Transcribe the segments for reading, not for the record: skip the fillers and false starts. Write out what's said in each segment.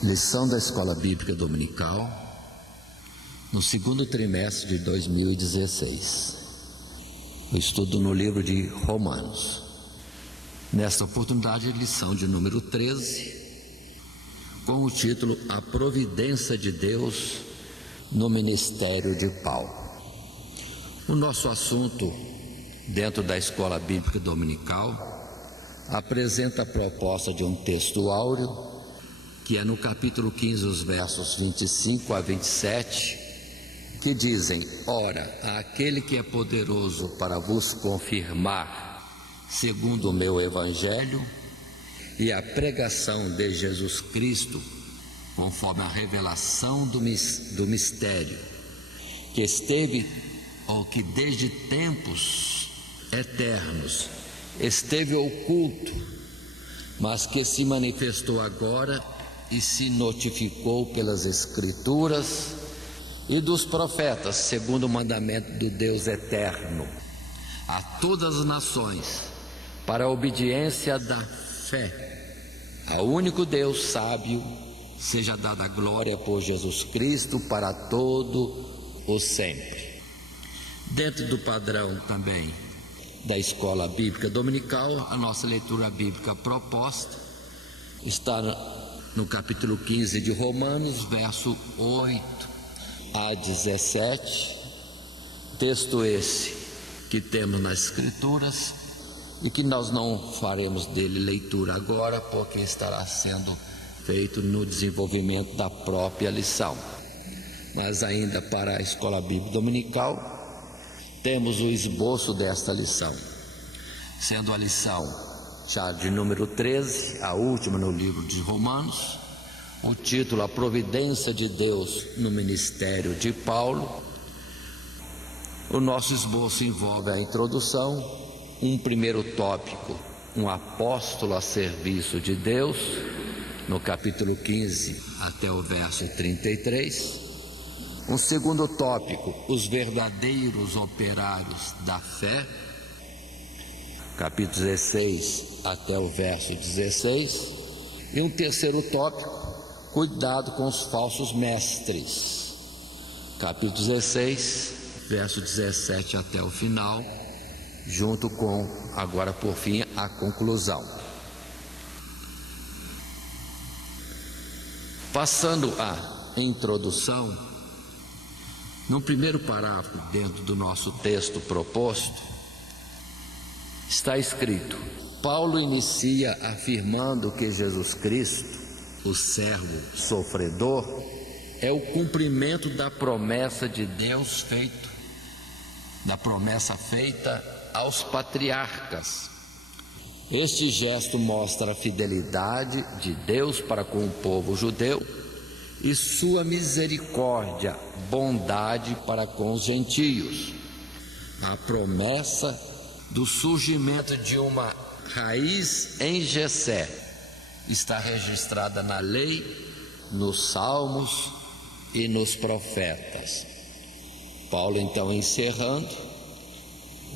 Lição da Escola Bíblica Dominical, no segundo trimestre de 2016. O estudo no livro de Romanos. Nesta oportunidade, lição de número 13, com o título A Providência de Deus no Ministério de Paulo. O nosso assunto, dentro da Escola Bíblica Dominical, apresenta a proposta de um texto áureo, que é no capítulo 15, os versos 25 a 27, que dizem: Ora, aquele que é poderoso para vos confirmar, segundo o meu evangelho, e a pregação de Jesus Cristo, conforme a revelação do mistério, que esteve, ou que desde tempos eternos esteve oculto, mas que se manifestou agora e se notificou pelas Escrituras e dos profetas, segundo o mandamento do Deus eterno, a todas as nações, para a obediência da fé, ao único Deus sábio, seja dada a glória por Jesus Cristo para todo o sempre. Dentro do padrão também da Escola Bíblica Dominical, a nossa leitura bíblica proposta está no capítulo 15 de Romanos, verso 8 a 17, texto esse que temos nas Escrituras e que nós não faremos dele leitura agora, porque estará sendo feito no desenvolvimento da própria lição. Mas ainda para a Escola Bíblica Dominical, temos o esboço desta lição, sendo a lição já de número 13, a última no livro de Romanos, o título A Providência de Deus no Ministério de Paulo. O nosso esboço envolve a introdução, um primeiro tópico, um apóstolo a serviço de Deus, no capítulo 15 até o verso 33. Um segundo tópico, os verdadeiros operários da fé, capítulo 16 até o verso 16, e um terceiro tópico, cuidado com os falsos mestres, capítulo 16, verso 17 até o final, junto com, agora por fim, a conclusão. Passando à introdução, no primeiro parágrafo dentro do nosso texto proposto, está escrito: Paulo inicia afirmando que Jesus Cristo, o servo sofredor, é o cumprimento da promessa de Deus feita aos patriarcas. Este gesto mostra a fidelidade de Deus para com o povo judeu e sua misericórdia, bondade para com os gentios. A promessa do surgimento de uma raiz em Jessé está registrada na lei, nos salmos e nos profetas. Paulo, então, encerrando,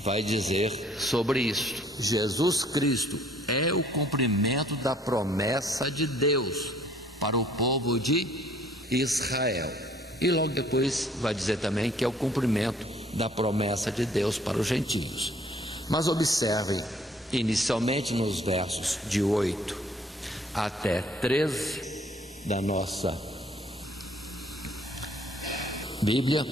vai dizer sobre isto: Jesus Cristo é o cumprimento da promessa de Deus para o povo de Israel. E logo depois vai dizer também que é o cumprimento da promessa de Deus para os gentios. Mas observem, inicialmente nos versos de 8 até 13 da nossa Bíblia,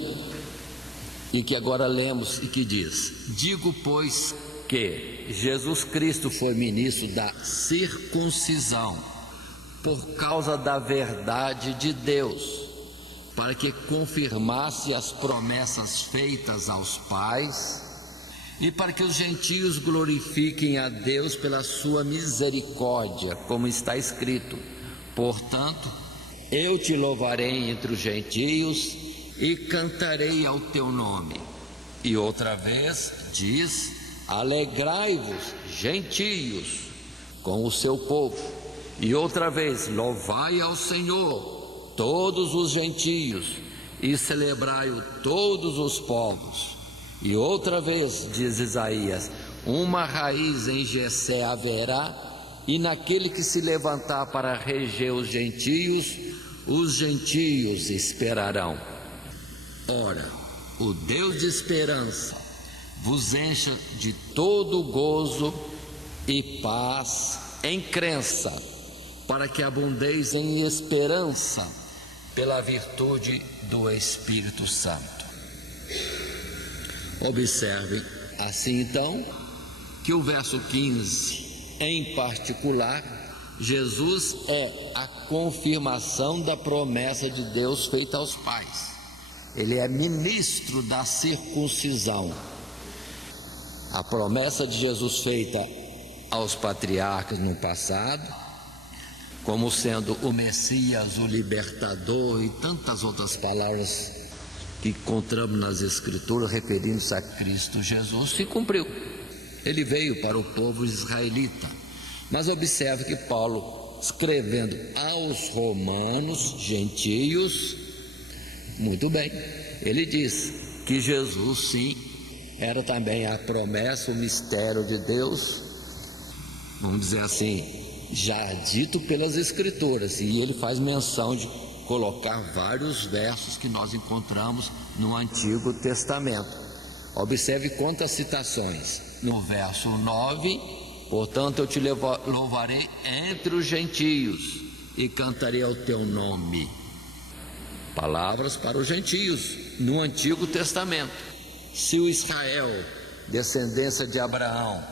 e que agora lemos, e que diz: Digo, pois, que Jesus Cristo foi ministro da circuncisão por causa da verdade de Deus, para que confirmasse as promessas feitas aos pais, e para que os gentios glorifiquem a Deus pela sua misericórdia, como está escrito: Portanto, eu te louvarei entre os gentios e cantarei ao teu nome. E outra vez diz: Alegrai-vos, gentios, com o seu povo. E outra vez: Louvai ao Senhor, todos os gentios, e celebrai-o todos os povos. E outra vez, diz Isaías: uma raiz em Jessé haverá, e naquele que se levantar para reger os gentios esperarão. Ora, o Deus de esperança vos encha de todo gozo e paz em crença, para que abundeis em esperança pela virtude do Espírito Santo. Observem assim então que o verso 15, em particular, Jesus é a confirmação da promessa de Deus feita aos pais. Ele é ministro da circuncisão. A promessa de Jesus feita aos patriarcas no passado, como sendo o Messias, o libertador e tantas outras palavras que encontramos nas Escrituras referindo-se a Cristo Jesus, se cumpriu. Ele veio para o povo israelita. Mas observe que Paulo, escrevendo aos romanos, gentios, muito bem, ele diz que Jesus, sim, era também a promessa, o mistério de Deus, vamos dizer assim, já dito pelas Escrituras, e ele faz menção de colocar vários versos que nós encontramos no Antigo Testamento. Observe quantas citações. No verso 9, portanto eu te louvarei entre os gentios e cantarei ao teu nome. Palavras para os gentios no Antigo Testamento. Se o Israel, descendência de Abraão,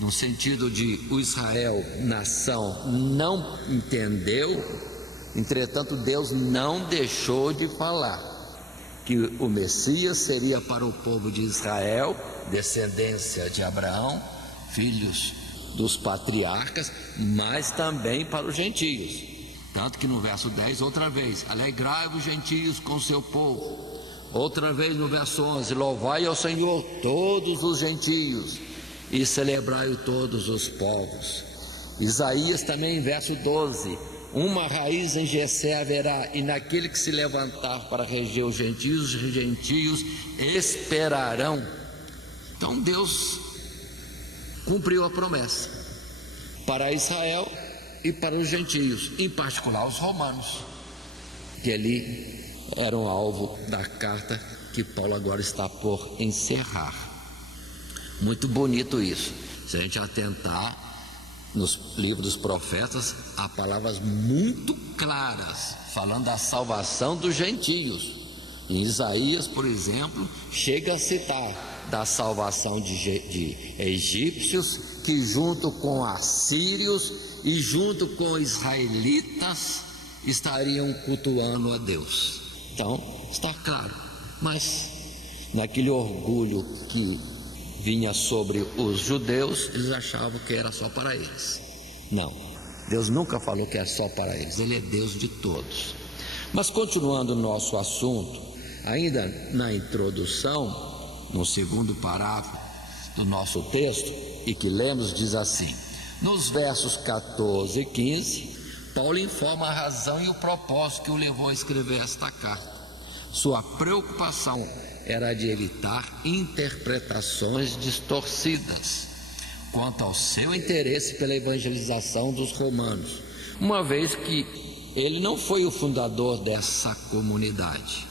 no sentido de o Israel, nação, não entendeu, entretanto Deus não deixou de falar que o Messias seria para o povo de Israel, descendência de Abraão, filhos dos patriarcas, mas também para os gentios. Tanto que no verso 10, outra vez, alegrai-vos gentios com seu povo. Outra vez no verso 11, louvai ao Senhor todos os gentios e celebrai-o todos os povos. Isaías também, verso 12, uma raiz em Jessé haverá, e naquele que se levantar para reger os gentios esperarão. Então Deus cumpriu a promessa para Israel e para os gentios, em particular os romanos, que ali eram alvo da carta que Paulo agora está por encerrar. Muito bonito isso. Se a gente atentar nos livros dos profetas, há palavras muito claras falando da salvação dos gentios. Em Isaías, por exemplo, chega a citar da salvação de egípcios que junto com assírios e junto com israelitas estariam cultuando a Deus. Então, está claro, mas naquele orgulho que vinha sobre os judeus, eles achavam que era só para eles. Não, Deus nunca falou que é só para eles, Ele é Deus de todos. Mas continuando o nosso assunto, ainda na introdução, no segundo parágrafo do nosso texto, e que lemos, diz assim: nos versos 14 e 15, Paulo informa a razão e o propósito que o levou a escrever esta carta. Sua preocupação era de evitar interpretações distorcidas quanto ao seu interesse pela evangelização dos romanos, uma vez que ele não foi o fundador dessa comunidade.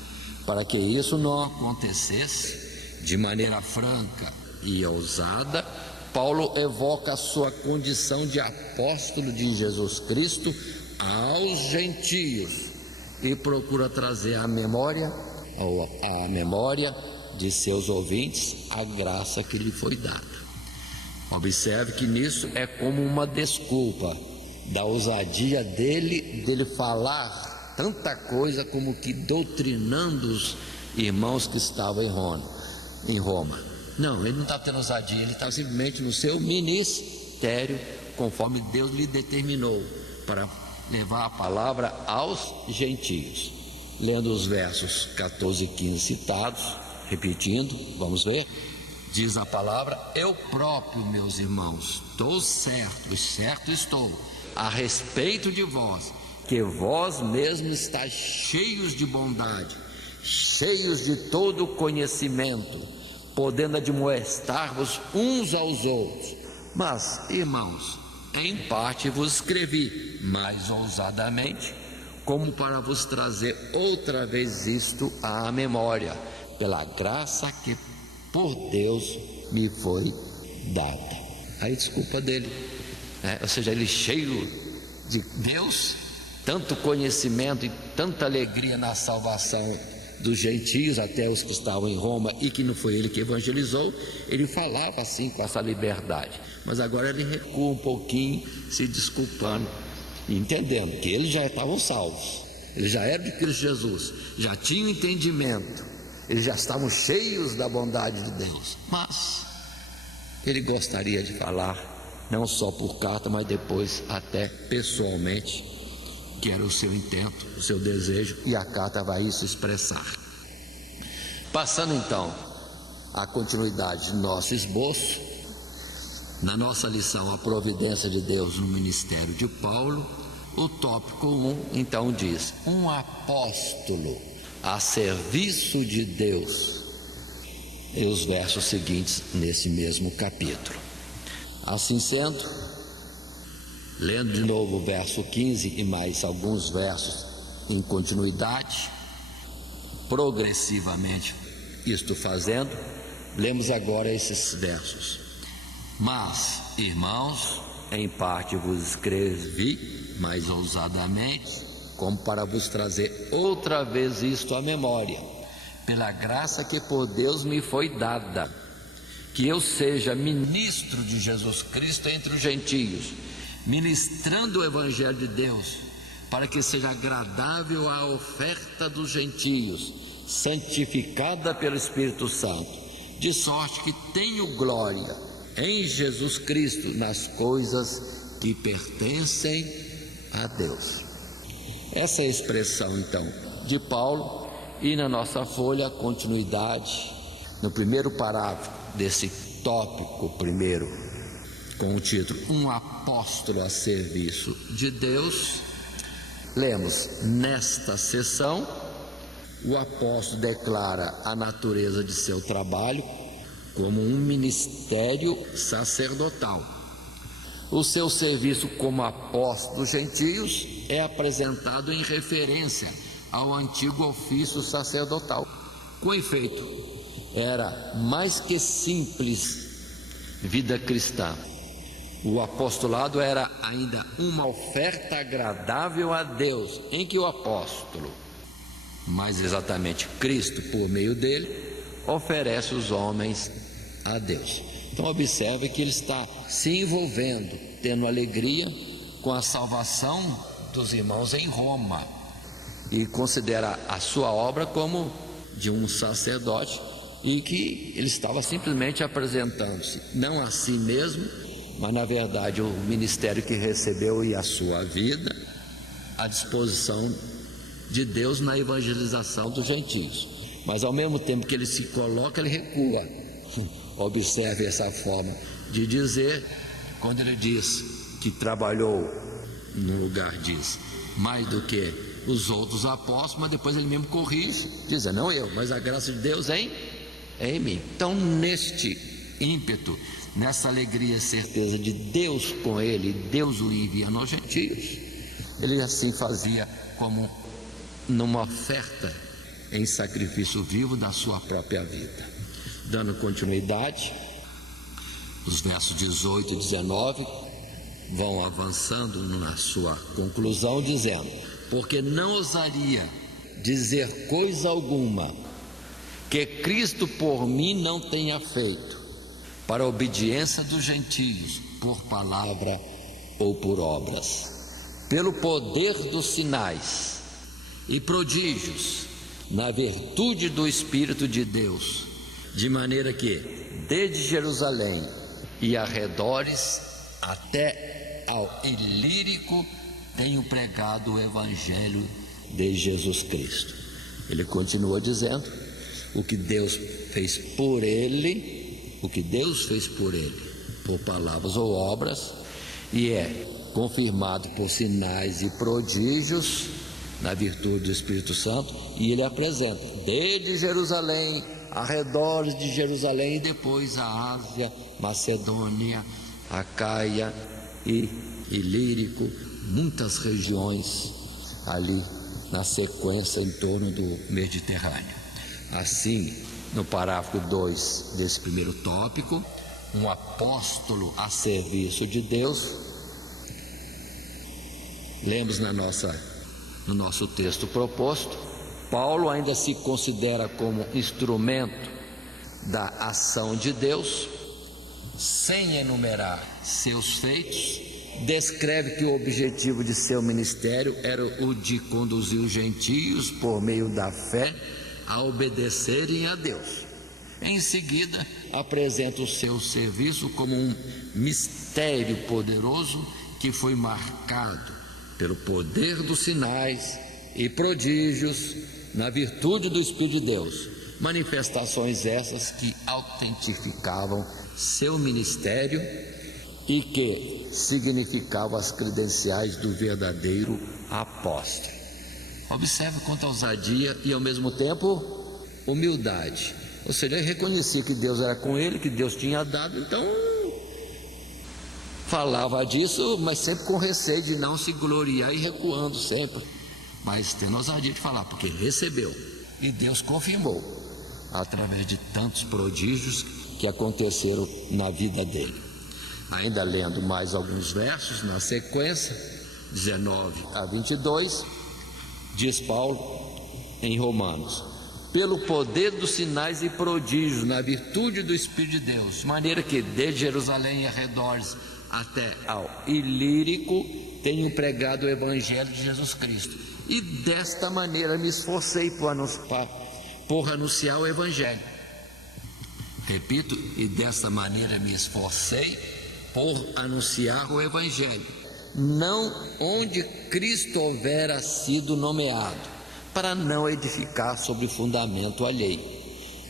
Para que isso não acontecesse de maneira franca e ousada, Paulo evoca a sua condição de apóstolo de Jesus Cristo aos gentios e procura trazer à memória de seus ouvintes a graça que lhe foi dada. Observe que nisso é como uma desculpa da ousadia dele falar tanta coisa como que doutrinando os irmãos que estavam em Roma. Não, ele não está tendo ousadia, ele está simplesmente no seu ministério, conforme Deus lhe determinou, para levar a palavra aos gentios. Lendo os versos 14 e 15 citados, repetindo, vamos ver, diz a palavra: eu próprio, meus irmãos, estou certo, e certo estou, a respeito de vós, que vós mesmos estáis cheios de bondade, cheios de todo conhecimento, podendo admoestar-vos uns aos outros. Mas, irmãos, em parte vos escrevi, mais ousadamente, como para vos trazer outra vez isto à memória, pela graça que por Deus me foi dada. Aí desculpa dele, ou seja, ele cheio de Deus, tanto conhecimento e tanta alegria na salvação dos gentios, até os que estavam em Roma, e que não foi ele que evangelizou, ele falava assim com essa liberdade, mas agora ele recua um pouquinho, se desculpando, entendendo que eles já estavam salvos, eles já eram de Cristo Jesus, já tinham entendimento, eles já estavam cheios da bondade de Deus, mas ele gostaria de falar, não só por carta, mas depois até pessoalmente, que era o seu intento, o seu desejo, e a carta vai isso expressar. Passando então à continuidade do nosso esboço, na nossa lição A Providência de Deus no Ministério de Paulo, o tópico 1 então diz: um apóstolo a serviço de Deus, e os versos seguintes nesse mesmo capítulo. Assim sendo, lendo de novo o verso 15 e mais alguns versos em continuidade, progressivamente isto fazendo, lemos agora esses versos. Mas, irmãos, em parte vos escrevi mais ousadamente, como para vos trazer outra vez isto à memória, pela graça que por Deus me foi dada, que eu seja ministro de Jesus Cristo entre os gentios, ministrando o Evangelho de Deus, para que seja agradável a oferta dos gentios, santificada pelo Espírito Santo, de sorte que tenho glória em Jesus Cristo nas coisas que pertencem a Deus. Essa é a expressão então de Paulo, e na nossa folha, continuidade, no primeiro parágrafo desse tópico primeiro, com o título Um Apóstolo a Serviço de Deus, lemos: nesta sessão, o apóstolo declara a natureza de seu trabalho como um ministério sacerdotal. O seu serviço como apóstolo dos gentios é apresentado em referência ao antigo ofício sacerdotal. Com efeito, era mais que simples vida cristã. O apostolado era ainda uma oferta agradável a Deus, em que o apóstolo, mais exatamente Cristo por meio dele, oferece os homens a Deus. Então observe que ele está se envolvendo, tendo alegria com a salvação dos irmãos em Roma, e considera a sua obra como de um sacerdote, e que ele estava simplesmente apresentando-se, não a si mesmo, mas na verdade o ministério que recebeu e a sua vida à disposição de Deus na evangelização dos gentios. Mas ao mesmo tempo que ele se coloca, ele recua. Observe essa forma de dizer, quando ele diz que trabalhou, no lugar diz, mais do que os outros apóstolos, mas depois ele mesmo corrige, diz, não eu, mas a graça de Deus em mim. Então, neste ímpeto, nessa alegria e certeza de Deus com ele, Deus o enviando aos gentios, ele assim fazia como numa oferta em sacrifício vivo da sua própria vida. Dando continuidade, os versos 18 e 19 vão avançando na sua conclusão, dizendo: porque não ousaria dizer coisa alguma que Cristo por mim não tenha feito, para a obediência dos gentios, por palavra ou por obras, pelo poder dos sinais e prodígios, na virtude do Espírito de Deus, de maneira que, desde Jerusalém e arredores até ao Ilírico, tenho pregado o Evangelho de Jesus Cristo. Ele continua dizendo: o que Deus fez por ele, por palavras ou obras, e é confirmado por sinais e prodígios, na virtude do Espírito Santo, e ele apresenta desde Jerusalém, arredores de Jerusalém, e depois a Ásia, Macedônia, Acaia e Ilírico, muitas regiões ali na sequência em torno do Mediterrâneo. Assim, no parágrafo 2 desse primeiro tópico, um apóstolo a serviço de Deus. Lemos no nosso texto proposto, Paulo ainda se considera como instrumento da ação de Deus, sem enumerar seus feitos, descreve que o objetivo de seu ministério era o de conduzir os gentios, por meio da fé, a obedecerem a Deus. Em seguida, apresenta o seu serviço como um mistério poderoso que foi marcado pelo poder dos sinais e prodígios na virtude do Espírito de Deus. Manifestações essas que autentificavam seu ministério e que significavam as credenciais do verdadeiro apóstolo. Observe quanto a ousadia e ao mesmo tempo humildade. Ou seja, ele reconhecia que Deus era com ele, que Deus tinha dado, então falava disso, mas sempre com receio de não se gloriar e recuando sempre, mas tendo ousadia de falar, porque ele recebeu e Deus confirmou através de tantos prodígios que aconteceram na vida dele. Ainda lendo mais alguns versos na sequência, 19 a 22, diz Paulo em Romanos: pelo poder dos sinais e prodígios, na virtude do Espírito de Deus, de maneira que desde Jerusalém e arredores até ao Ilírico tenho pregado o Evangelho de Jesus Cristo, e desta maneira me esforcei por anunciar o Evangelho. Repito, e desta maneira me esforcei por anunciar o Evangelho, não onde Cristo houvera sido nomeado, para não edificar sobre fundamento alheio.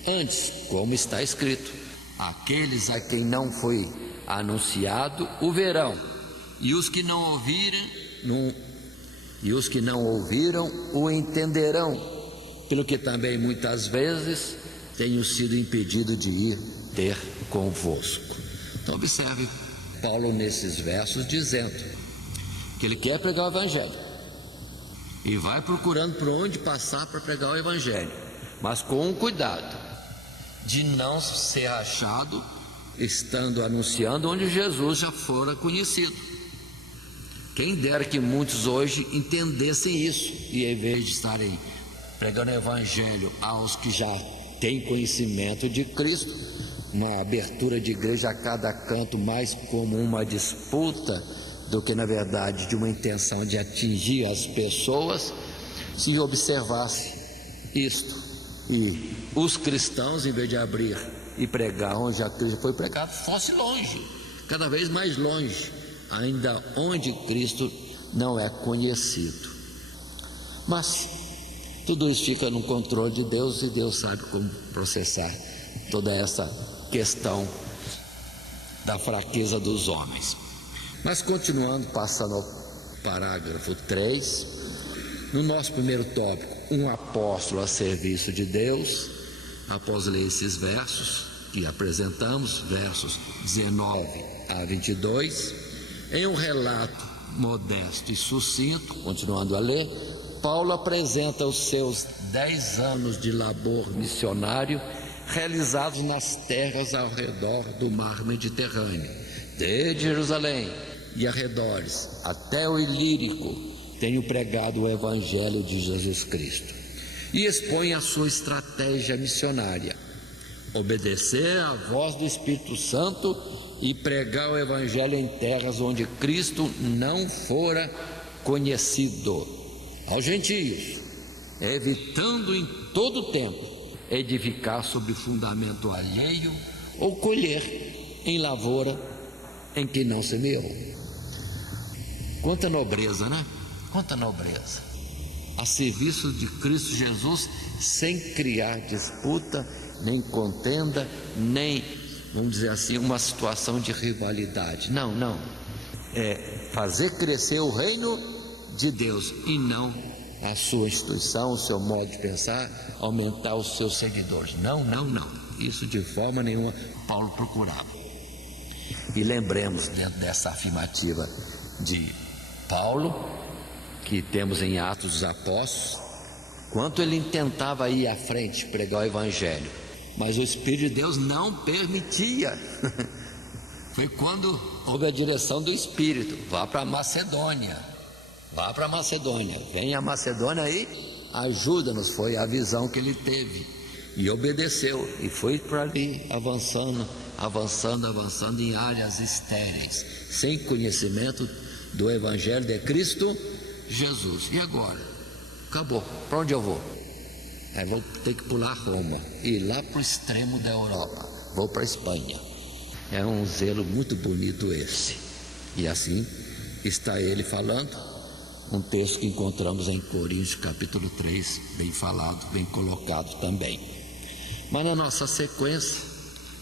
Antes, como está escrito, aqueles a quem não foi anunciado o verão, e os que não ouviram o entenderão, pelo que também muitas vezes tenho sido impedido de ir ter convosco. Então observe Paulo nesses versos dizendo que ele quer pregar o Evangelho e vai procurando por onde passar para pregar o Evangelho, mas com um cuidado de não ser achado estando anunciando onde Jesus já fora conhecido. Quem dera que muitos hoje entendessem isso, e em vez de estarem pregando o Evangelho aos que já têm conhecimento de Cristo, uma abertura de igreja a cada canto mais como uma disputa do que na verdade de uma intenção de atingir as pessoas, se observasse isto e os cristãos, em vez de abrir e pregar onde a Cristo foi pregado, fosse longe, cada vez mais longe, ainda onde Cristo não é conhecido. Mas tudo isso fica no controle de Deus, e Deus sabe como processar toda essa questão da fraqueza dos homens. Mas continuando, passando ao parágrafo 3, no nosso primeiro tópico, um apóstolo a serviço de Deus. Após ler esses versos que apresentamos, versos 19 a 22, em um relato modesto e sucinto, continuando a ler, Paulo apresenta os seus 10 anos de labor missionário realizados nas terras ao redor do mar Mediterrâneo, desde Jerusalém e arredores até o Ilírico. Tenho pregado o Evangelho de Jesus Cristo, e expõe a sua estratégia missionária: obedecer à voz do Espírito Santo e pregar o Evangelho em terras onde Cristo não fora conhecido, aos gentios, evitando em todo tempo edificar sobre fundamento alheio ou colher em lavoura em que não semeou. Quanta nobreza, né? Quanta nobreza! A serviço de Cristo Jesus, sem criar disputa, nem contenda, nem, vamos dizer assim, uma situação de rivalidade. Não. É fazer crescer o reino de Deus e não a sua instituição, o seu modo de pensar, aumentar os seus seguidores. Não. Isso de forma nenhuma Paulo procurava. E lembremos, dentro dessa afirmativa de Paulo, que temos em Atos dos Apóstolos, quanto ele tentava ir à frente, pregar o Evangelho, mas o Espírito de Deus não permitia. Foi quando houve a direção do Espírito: vá para Macedônia, vá para Macedônia, venha a Macedônia aí, ajuda-nos. Foi a visão que ele teve e obedeceu, e foi para ali, avançando em áreas estéreis, sem conhecimento do Evangelho de Cristo Jesus. E agora? Acabou, para onde eu vou? Vou ter que pular Roma, e lá para o extremo da Europa, vou para a Espanha. É um zelo muito bonito esse, e assim está ele falando, um texto que encontramos em Coríntios capítulo 3, bem falado, bem colocado também. Mas na nossa sequência,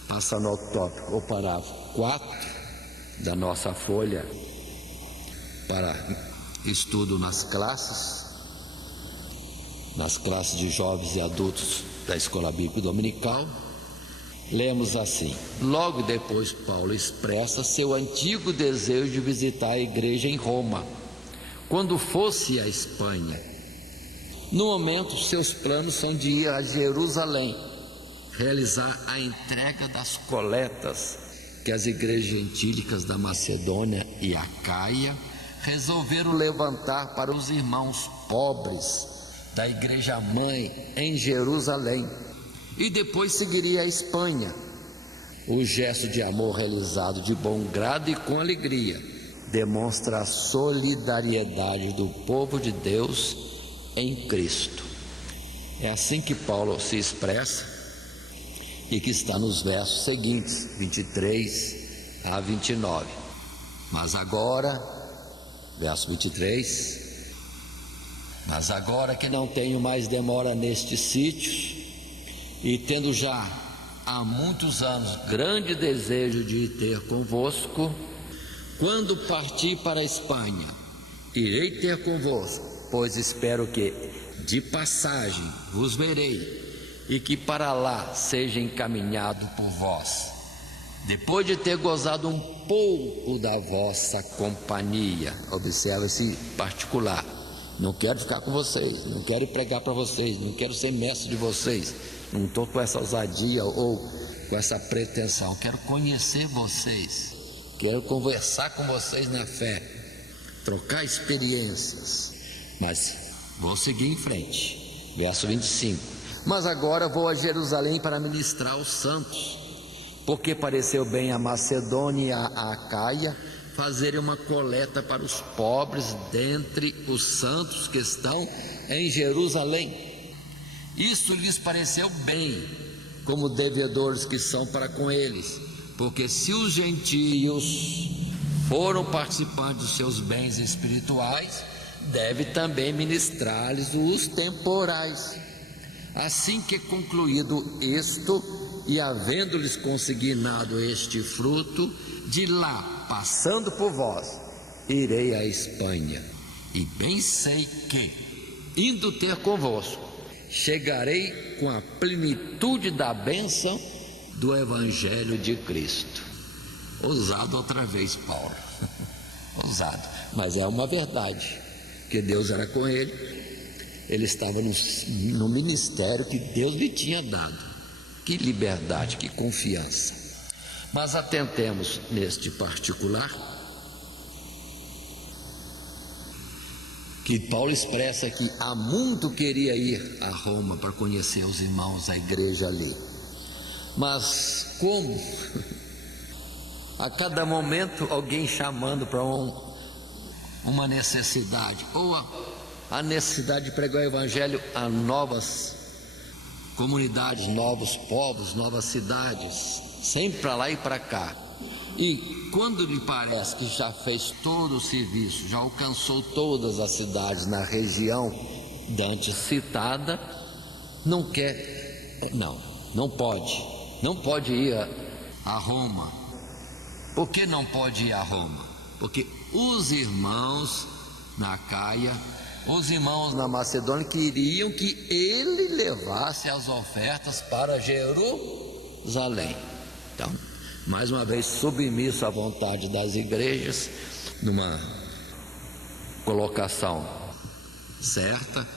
passando ao tópico, ou parágrafo 4 da nossa folha para estudo nas classes de jovens e adultos da Escola Bíblica Dominical, lemos assim: logo depois Paulo expressa seu antigo desejo de visitar a igreja em Roma, quando fosse à Espanha. No momento, seus planos são de ir a Jerusalém, realizar a entrega das coletas que as igrejas gentílicas da Macedônia e Acaia resolveram levantar para os irmãos pobres da igreja mãe em Jerusalém, e depois seguiria a Espanha. O gesto de amor realizado de bom grado e com alegria demonstra a solidariedade do povo de Deus em Cristo. É assim que Paulo se expressa, e que está nos versos seguintes, 23 a 29. Mas agora, verso 23: mas agora que não tenho mais demora nestes sítios, e tendo já há muitos anos grande desejo de ter convosco, quando partir para a Espanha, irei ter convosco, pois espero que de passagem vos verei, e que para lá seja encaminhado por vós, depois de ter gozado um pouco da vossa companhia. Observa esse particular: não quero ficar com vocês, não quero pregar para vocês, não quero ser mestre de vocês, não estou com essa ousadia ou com essa pretensão. Quero conhecer vocês, quero conversar com vocês na fé, trocar experiências. Mas vou seguir em frente. Verso 25: mas agora vou a Jerusalém para ministrar aos santos, porque pareceu bem a Macedônia e a Acaia fazerem uma coleta para os pobres dentre os santos que estão em Jerusalém. Isso lhes pareceu bem, como devedores que são para com eles, porque se os gentios foram participantes dos seus bens espirituais, deve também ministrar-lhes os temporais. Assim que concluído isto, e havendo-lhes consignado este fruto, de lá, passando por vós, irei à Espanha, e bem sei que, indo ter convosco, chegarei com a plenitude da bênção do Evangelho de Cristo. Ousado outra vez, Paulo. Ousado, mas é uma verdade, que Deus era com ele. Ele estava no ministério que Deus lhe tinha dado. Que liberdade, que confiança. Mas atentemos neste particular, que Paulo expressa que há muito queria ir a Roma para conhecer os irmãos, a igreja ali. Mas como? A cada momento alguém chamando para uma necessidade, ou a necessidade de pregar o Evangelho a novas comunidades, novos povos, novas cidades, sempre para lá e para cá. E quando lhe parece que já fez todo o serviço, já alcançou todas as cidades na região dantes citada, não pode ir a Roma. Por que não pode ir a Roma? Porque os irmãos na Acaia, os irmãos na Macedônia queriam que ele levasse as ofertas para Jerusalém. Então, mais uma vez submisso à vontade das igrejas, numa colocação certa,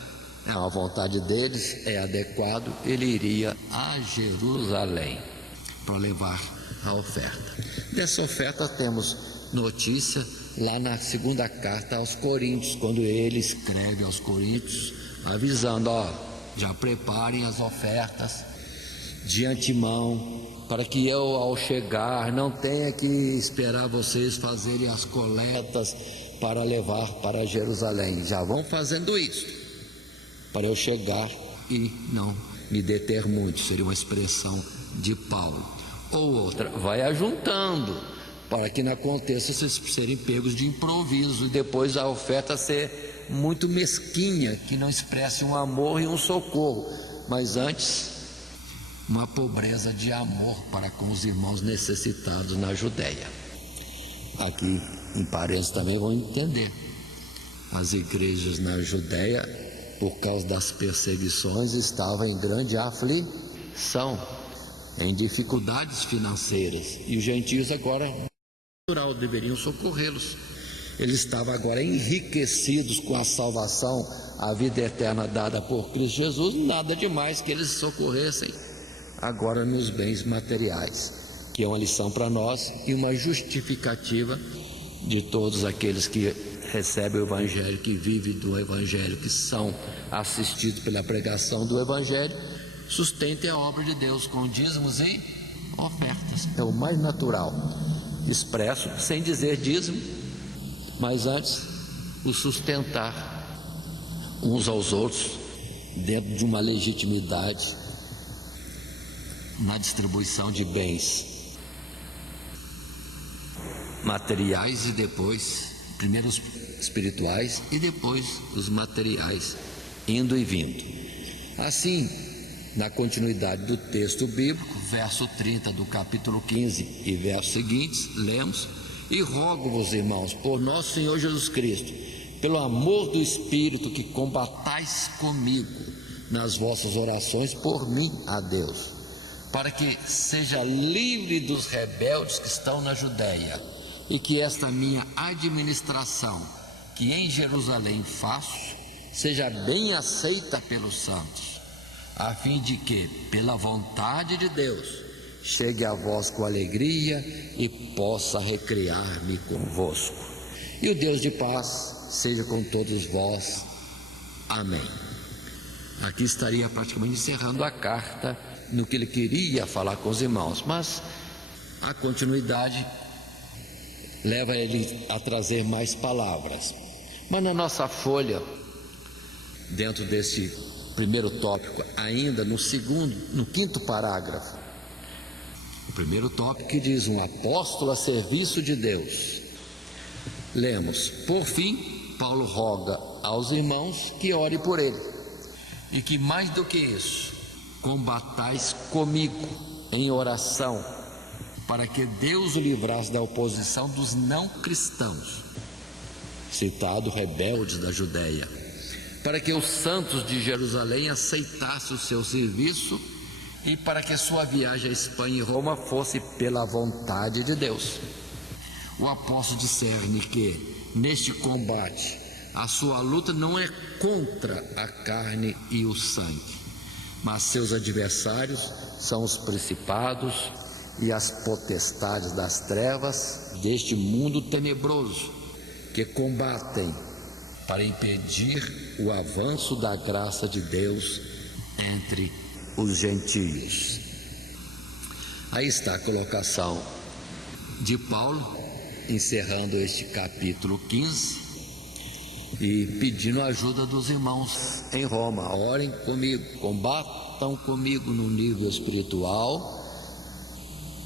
a vontade deles é adequado, ele iria a Jerusalém para levar a oferta. Dessa oferta temos notícia lá na segunda carta aos Coríntios, quando ele escreve aos Coríntios, avisando, já preparem as ofertas de antemão, para que eu, ao chegar, não tenha que esperar vocês fazerem as coletas para levar para Jerusalém. Já vão fazendo isso, para eu chegar e não me deter muito. Seria uma expressão de Paulo. Ou outra, vai ajuntando, para que não aconteça vocês serem pegos de improviso e depois a oferta ser muito mesquinha, que não expresse um amor e um socorro, mas antes uma pobreza de amor para com os irmãos necessitados na Judéia. Aqui em parênteses também vão entender, as igrejas na Judéia, por causa das perseguições, estavam em grande aflição, em dificuldades financeiras, e os gentios agora, natural, deveriam socorrê-los. Eles estavam agora enriquecidos com a salvação, a vida eterna dada por Cristo Jesus, nada demais que eles socorressem agora nos bens materiais, que é uma lição para nós e uma justificativa de todos aqueles que recebem o Evangelho, que vivem do Evangelho, que são assistidos pela pregação do Evangelho, sustentem a obra de Deus com dízimos e ofertas. É o mais natural, expresso, sem dizer dízimo, mas antes o sustentar uns aos outros dentro de uma legitimidade na distribuição de bens materiais e depois, primeiro os espirituais e depois os materiais, indo e vindo. Assim, na continuidade do texto bíblico, verso 30 do capítulo 15 e versos seguintes, lemos: e rogo-vos, irmãos, por nosso Senhor Jesus Cristo, pelo amor do Espírito, que combatais comigo nas vossas orações por mim a Deus, para que seja livre dos rebeldes que estão na Judéia, e que esta minha administração, que em Jerusalém faço, seja bem aceita pelos santos, a fim de que, pela vontade de Deus, chegue a vós com alegria e possa recriar-me convosco. E o Deus de paz seja com todos vós. Amém. Aqui estaria praticamente encerrando a carta no que ele queria falar com os irmãos, mas a continuidade leva ele a trazer mais palavras. Mas na nossa folha, dentro desse primeiro tópico, ainda no quinto parágrafo, o primeiro tópico que diz: um apóstolo a serviço de Deus, lemos: por fim, Paulo roga aos irmãos que ore por ele, e que mais do que isso, combatais comigo em oração, para que Deus o livrasse da oposição dos não cristãos, citado rebeldes da Judéia, para que os santos de Jerusalém aceitassem o seu serviço e para que sua viagem à Espanha e Roma fosse pela vontade de Deus. O apóstolo discerne que, neste combate, a sua luta não é contra a carne e o sangue, mas seus adversários são os principados e as potestades das trevas deste mundo tenebroso, que combatem para impedir o avanço da graça de Deus entre os gentios. Aí está a colocação de Paulo, encerrando este capítulo 15 e pedindo a ajuda dos irmãos em Roma. Orem comigo, combatam comigo no nível espiritual,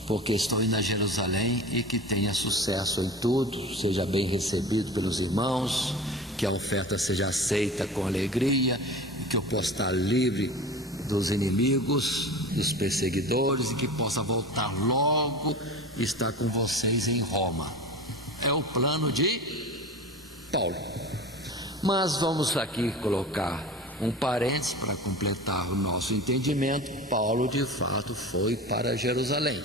porque estou indo a Jerusalém, e que tenha sucesso em tudo, seja bem recebido pelos irmãos, que a oferta seja aceita com alegria, e que eu possa estar livre dos inimigos, dos perseguidores, e que possa voltar logo e estar com vocês em Roma. É o plano de Paulo. Mas vamos aqui colocar um parênteses para completar o nosso entendimento. Paulo de fato foi para Jerusalém.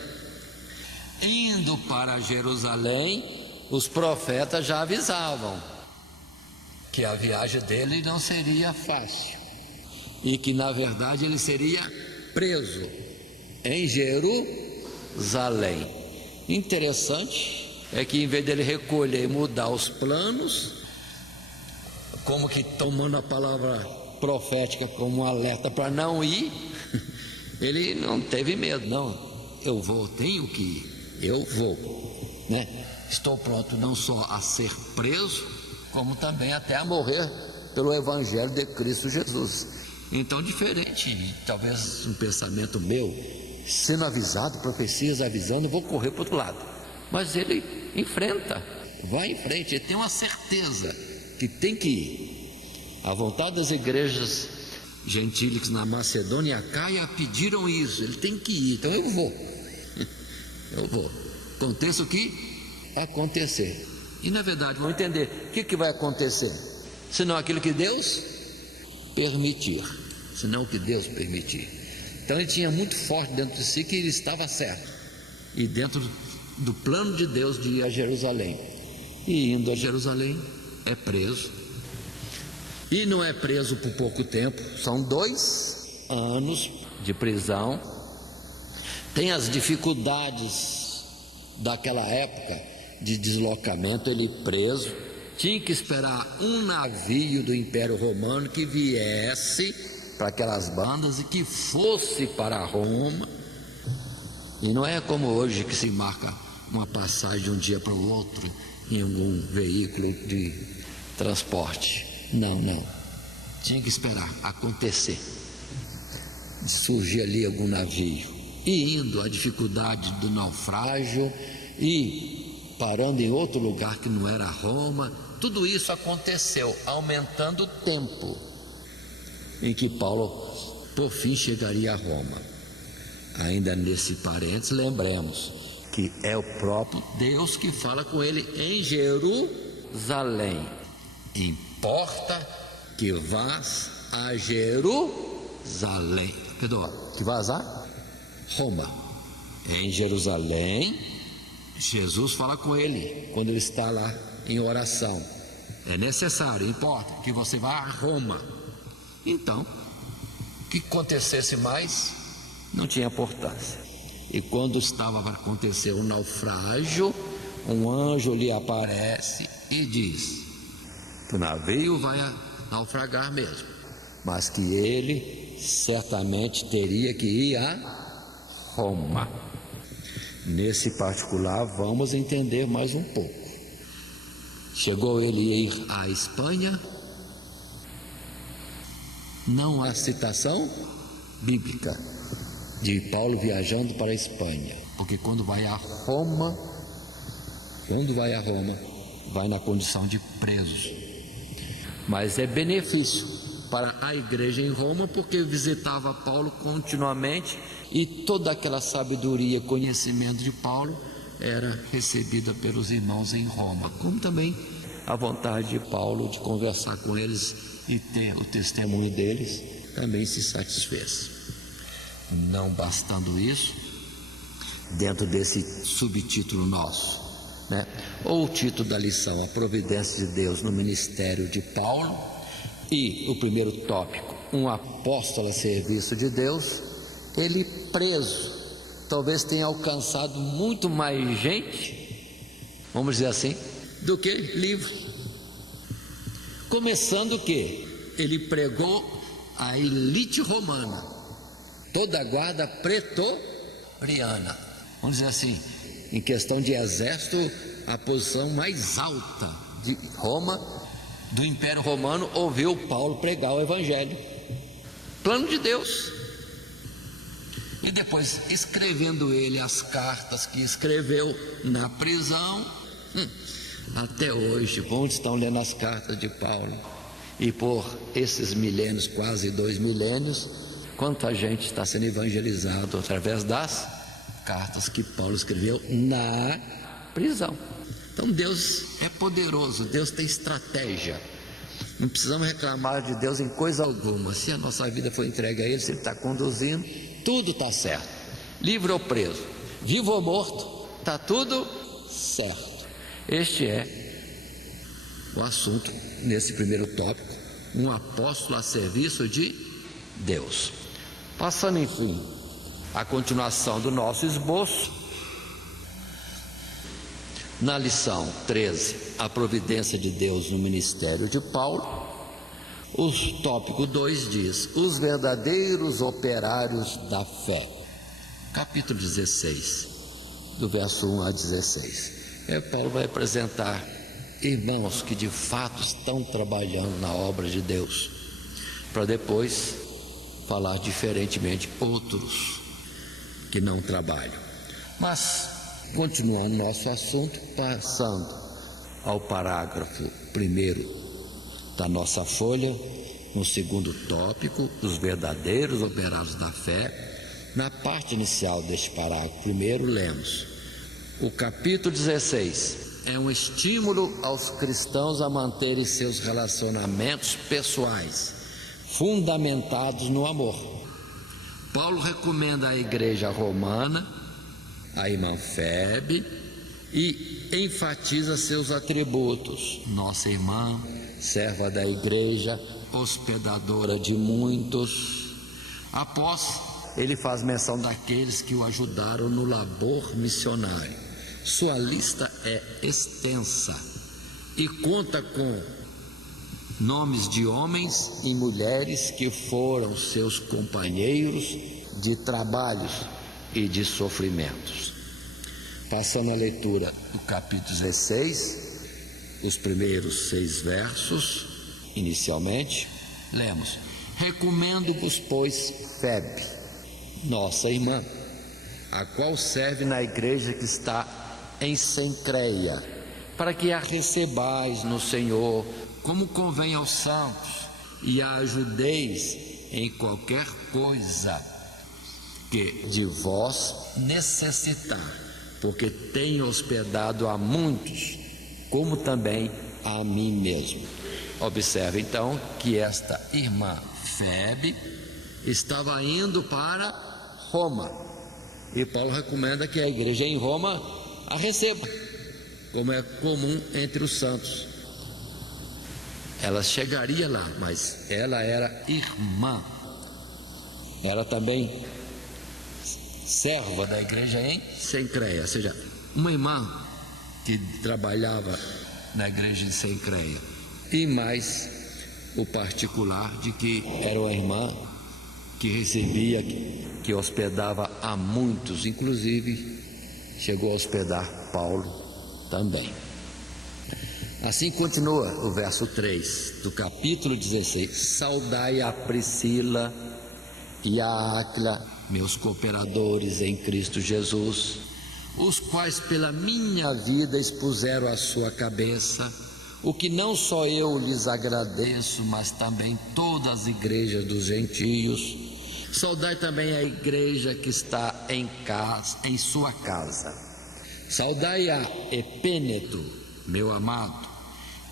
indo para Jerusalém, os profetas já avisavam que a viagem dele não seria fácil e que na verdade ele seria preso em Jerusalém. Interessante é que em vez dele recolher e mudar os planos, como que tomando a palavra profética como um alerta para não ir, ele não teve medo. Não, eu vou, tenho que ir, eu vou, né? Estou pronto não só a ser preso, como também até a morrer pelo Evangelho de Cristo Jesus. Então, diferente, talvez um pensamento meu, sendo avisado, profecias avisando, eu vou correr para o outro lado. Mas ele enfrenta, vai em frente, ele tem uma certeza que tem que ir. A vontade das igrejas gentílicas na Macedônia e Acaia pediram isso, ele tem que ir, então eu vou. Eu vou. Aconteça o que acontecer. E na verdade, vamos entender o que vai acontecer, senão aquilo que Deus permitir, senão o que Deus permitir. Então ele tinha muito forte dentro de si que ele estava certo, e dentro do plano de Deus de ir a Jerusalém. E indo a Jerusalém é preso, e não é preso por pouco tempo, são 2 anos de prisão. Tem as dificuldades daquela época de deslocamento, ele preso, tinha que esperar um navio do Império Romano que viesse para aquelas bandas e que fosse para Roma. E não é como hoje que se marca uma passagem de um dia para o outro em algum veículo de transporte. Não, tinha que esperar acontecer, de surgir ali algum navio, e indo a dificuldade do naufrágio e parando em outro lugar que não era Roma. Tudo isso aconteceu, aumentando o tempo em que Paulo por fim chegaria a Roma. Ainda nesse parênteses, lembremos que é o próprio Deus que fala com ele em Jerusalém. Importa que vás a Jerusalém. Que vás a Roma. Em Jerusalém, Jesus fala com ele quando ele está lá em oração. É necessário, importa que você vá a Roma. Então, o que acontecesse mais não tinha importância. E quando estava para acontecer o naufrágio, um anjo lhe aparece e diz que o navio vai naufragar mesmo, mas que ele certamente teria que ir a Roma. Nesse particular, vamos entender mais um pouco. Chegou ele a ir à Espanha? Não há citação bíblica de Paulo viajando para a Espanha, porque quando vai a Roma, vai na condição de preso. Mas é benefício para a igreja em Roma, porque visitava Paulo continuamente e toda aquela sabedoria, conhecimento de Paulo era recebida pelos irmãos em Roma, como também a vontade de Paulo de conversar com eles e ter o testemunho deles também se satisfez. Não bastando isso, dentro desse subtítulo nosso, né? Ou o título da lição, a providência de Deus no ministério de Paulo, e o primeiro tópico, um apóstolo a serviço de Deus, ele preso, talvez tenha alcançado muito mais gente, vamos dizer assim, do que livre. Começando que ele pregou a elite romana, toda a guarda pretoriana, vamos dizer assim, em questão de exército, a posição mais alta de Roma, do Império Romano, ouviu Paulo pregar o Evangelho, plano de Deus. E depois, escrevendo ele as cartas que escreveu na prisão, até hoje, onde estão lendo as cartas de Paulo, e por esses milênios, quase 2 milênios, quanta gente está sendo evangelizado através das cartas que Paulo escreveu na prisão. Então Deus é poderoso, Deus tem estratégia. Não precisamos reclamar de Deus em coisa alguma. Se a nossa vida foi entregue a Ele, se Ele está conduzindo, tudo está certo. Livre ou preso, vivo ou morto, está tudo certo. Este é o assunto nesse primeiro tópico, um apóstolo a serviço de Deus. Passando, enfim, a continuação do nosso esboço, na lição 13, a providência de Deus no ministério de Paulo, o tópico 2 diz: os verdadeiros operários da fé. Capítulo 16, do verso 1 a 16. Paulo vai apresentar irmãos que de fato estão trabalhando na obra de Deus, para depois falar diferentemente outros que não trabalham. Mas, continuando nosso assunto, passando ao parágrafo 1 da nossa folha, no segundo tópico, os verdadeiros operários da fé, na parte inicial deste parágrafo 1, lemos: o capítulo 16 é um estímulo aos cristãos a manterem seus relacionamentos pessoais fundamentados no amor. Paulo recomenda à igreja romana, a irmã Febe, e enfatiza seus atributos: nossa irmã, serva da igreja, hospedadora de muitos. Após, ele faz menção daqueles que o ajudaram no labor missionário. Sua lista é extensa e conta com nomes de homens e mulheres que foram seus companheiros de trabalhos e de sofrimentos. Passando a leitura do capítulo 16, os primeiros 6 versos, inicialmente, lemos: recomendo-vos, pois, Febe, nossa irmã, a qual serve na igreja que está em Cencreia, para que a recebais no Senhor, como convém aos santos, e a ajudeis em qualquer coisa que de vós necessitar, porque tenho hospedado a muitos, como também a mim mesmo. Observe então que esta irmã Febe estava indo para Roma, e Paulo recomenda que a igreja em Roma a receba, como é comum entre os santos. Ela chegaria lá, mas ela era irmã, era também serva da igreja em Cencreia, ou seja, uma irmã que trabalhava na igreja de Cencreia. E mais o particular de que era uma irmã que recebia, que hospedava a muitos, inclusive chegou a hospedar Paulo também. Assim continua o verso 3 do capítulo 16: saudai a Priscila e a Áquila, meus cooperadores em Cristo Jesus, os quais pela minha vida expuseram a sua cabeça, o que não só eu lhes agradeço, mas também todas as igrejas dos gentios. Saudai também a igreja que está em sua casa. Saudai a Epêneto, meu amado,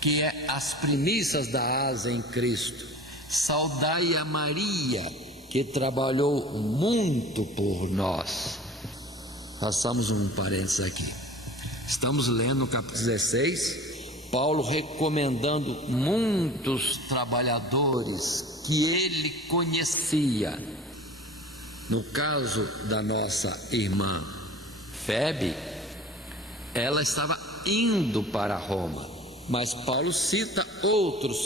que é as primícias da asa em Cristo. Saudai a Maria, que trabalhou muito por nós. Façamos um parênteses aqui. Estamos lendo no capítulo 16, Paulo recomendando muitos trabalhadores que ele conhecia. No caso da nossa irmã Febe, ela estava indo para Roma, mas Paulo cita outros: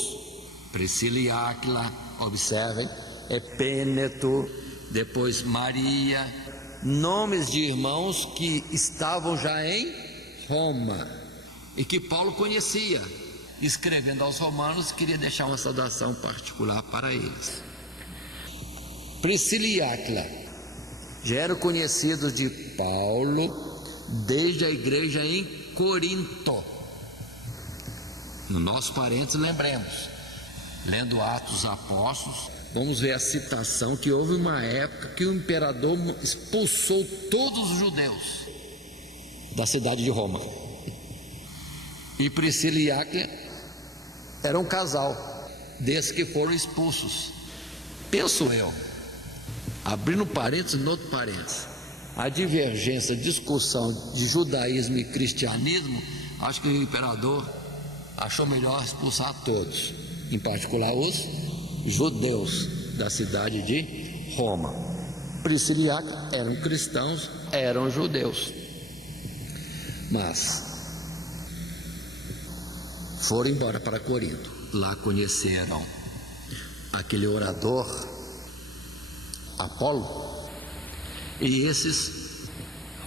Priscila e Áquila, observem, Epêneto, depois Maria, nomes de irmãos que estavam já em Roma e que Paulo conhecia. Escrevendo aos romanos, queria deixar uma saudação particular para eles. Priscila e Áquila já eram conhecidos de Paulo desde a igreja em Corinto. No nosso parênteses, lembremos, lendo Atos dos Apóstolos, vamos ver a citação que houve uma época que o imperador expulsou todos os judeus da cidade de Roma. E Priscila e Áquila eram um casal desses que foram expulsos. Penso eu, abrindo parênteses no outro parênteses, a divergência, a discussão de judaísmo e cristianismo, acho que o imperador achou melhor expulsar todos, em particular os judeus da cidade de Roma. Priscila e Áquila eram cristãos, eram judeus, mas foram embora para Corinto. Lá conheceram aquele orador Apolo, e esses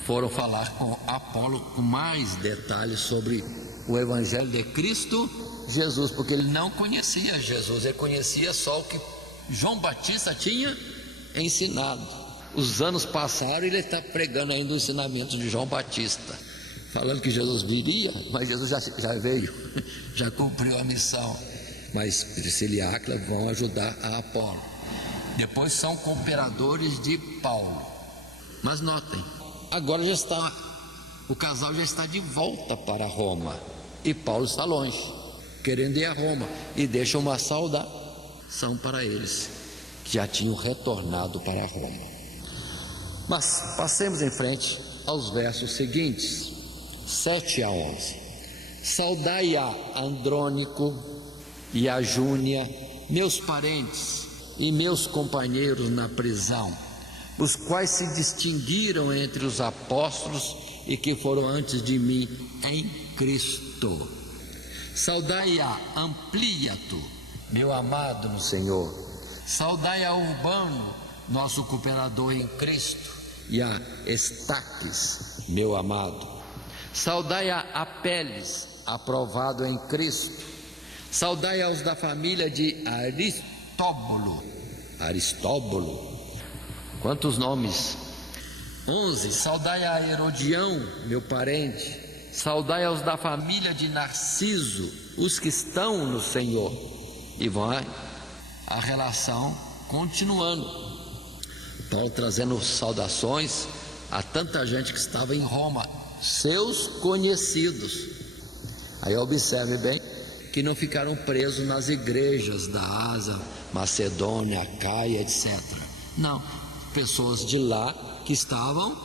foram falar com Apolo com mais detalhes sobre o Evangelho de Cristo Jesus, porque ele não conhecia Jesus, ele conhecia só o que João Batista tinha ensinado. Os anos passaram e ele está pregando ainda o ensinamento de João Batista, falando que Jesus viria, mas Jesus já veio, já cumpriu a missão. Mas Priscila e Áquila vão ajudar a Apolo. Depois são cooperadores de Paulo. Mas notem, agora o casal já está de volta para Roma, e Paulo está longe, querendo ir a Roma, e deixa uma saudação para eles, que já tinham retornado para Roma. Mas passemos em frente aos versos seguintes, 7 a 11. Saudai a Andrônico e a Júnia, meus parentes e meus companheiros na prisão, os quais se distinguiram entre os apóstolos e que foram antes de mim em Cristo. Saudai a Ampliato, meu amado no Senhor. Saudai a Urbano, nosso cooperador em Cristo, e a Estaques, meu amado. Saudai a Apeles, aprovado em Cristo. Saudai aos da família de Aristóbulo. Quantos nomes? 11. Saudai a Herodião, meu parente. Saudai aos da família de Narciso, os que estão no Senhor. E vai a relação continuando. Paulo trazendo saudações a tanta gente que estava em Roma, seus conhecidos. Aí observe bem que não ficaram presos nas igrejas da Ásia, Macedônia, Caia, etc. Não, pessoas de lá que estavam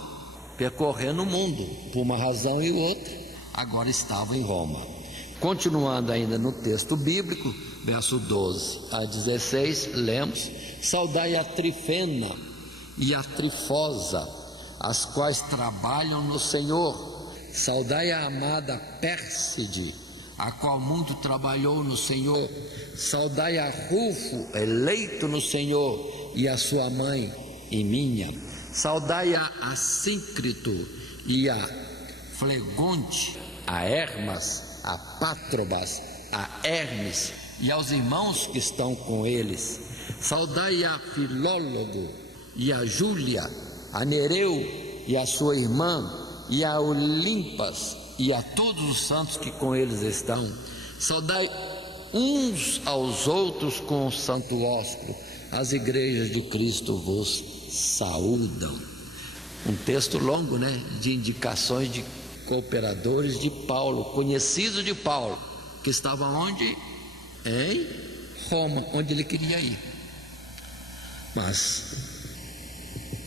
percorrendo o mundo por uma razão e outra, agora estavam em Roma. Continuando ainda no texto bíblico, verso 12 a 16, lemos: saudai a Trifena e a Trifosa, as quais trabalham no Senhor. Saudai a amada Pérside, a qual muito trabalhou no Senhor. Saudai a Rufo, eleito no Senhor, e a sua mãe e minha. Saudai a Assíncrito e a Flegonte, a Hermas, a Pátrobas, a Hermes e aos irmãos que estão com eles. Saudai a Filólogo e a Júlia, a Nereu e a sua irmã, e a Olimpas e a todos os santos que com eles estão. Saudai uns aos outros com o santo ósculo. As igrejas de Cristo vos saúdam. Um texto longo, né, de indicações de cooperadores de Paulo, conhecidos de Paulo, que estavam onde? Em Roma, onde ele queria ir. Mas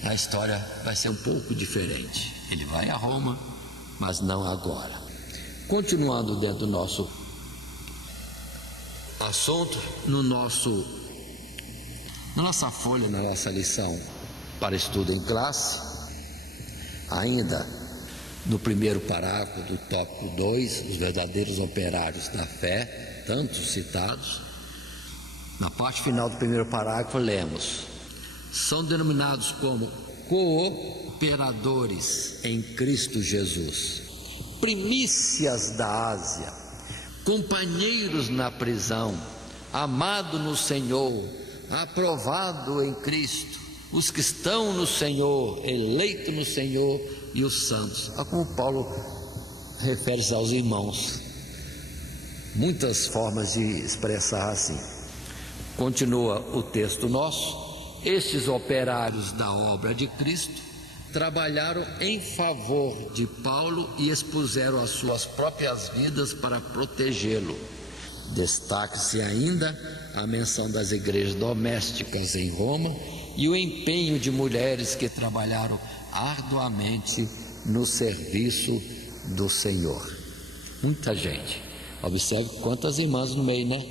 a história vai ser um pouco diferente. Ele vai a Roma, mas não agora. Continuando dentro do nosso assunto, na nossa folha, na nossa lição para estudo em classe, ainda no primeiro parágrafo do tópico 2, os verdadeiros operários da fé, tantos citados, na parte final do primeiro parágrafo lemos: são denominados como cooperadores em Cristo Jesus, primícias da Ásia, companheiros na prisão, amado no Senhor, aprovado em Cristo, os que estão no Senhor, eleito no Senhor, e os santos. Olha como Paulo refere-se aos irmãos. Muitas formas de expressar assim. Continua o texto nosso: estes operários da obra de Cristo trabalharam em favor de Paulo e expuseram as suas próprias vidas para protegê-lo. Destaque-se ainda a menção das igrejas domésticas em Roma e o empenho de mulheres que trabalharam arduamente no serviço do Senhor. Muita gente. Observe quantas irmãs no meio, né?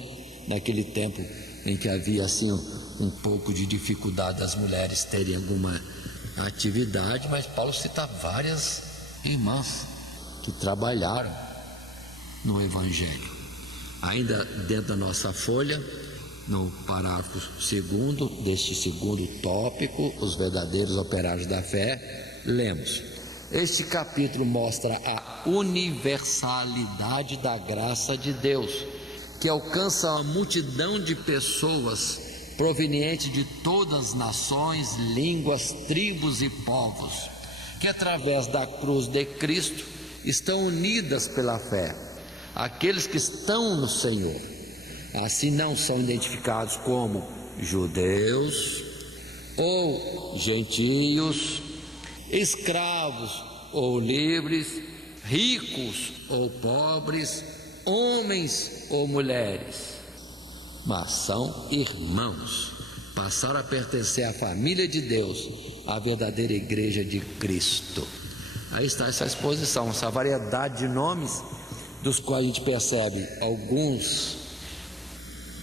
Naquele tempo em que havia assim um pouco de dificuldade das mulheres terem alguma atividade, mas Paulo cita várias irmãs que trabalharam no Evangelho. Ainda dentro da nossa folha, no parágrafo 2º deste segundo tópico, os verdadeiros operários da fé, lemos: este capítulo mostra a universalidade da graça de Deus, que alcança uma multidão de pessoas provenientes de todas as nações, línguas, tribos e povos, que através da cruz de Cristo estão unidas pela fé. Aqueles que estão no Senhor, assim não são identificados como judeus ou gentios, escravos ou livres, ricos ou pobres, homens ou mulheres, mas são irmãos, passaram a pertencer à família de Deus, à verdadeira igreja de Cristo. Aí está essa exposição, essa variedade de nomes, dos quais a gente percebe alguns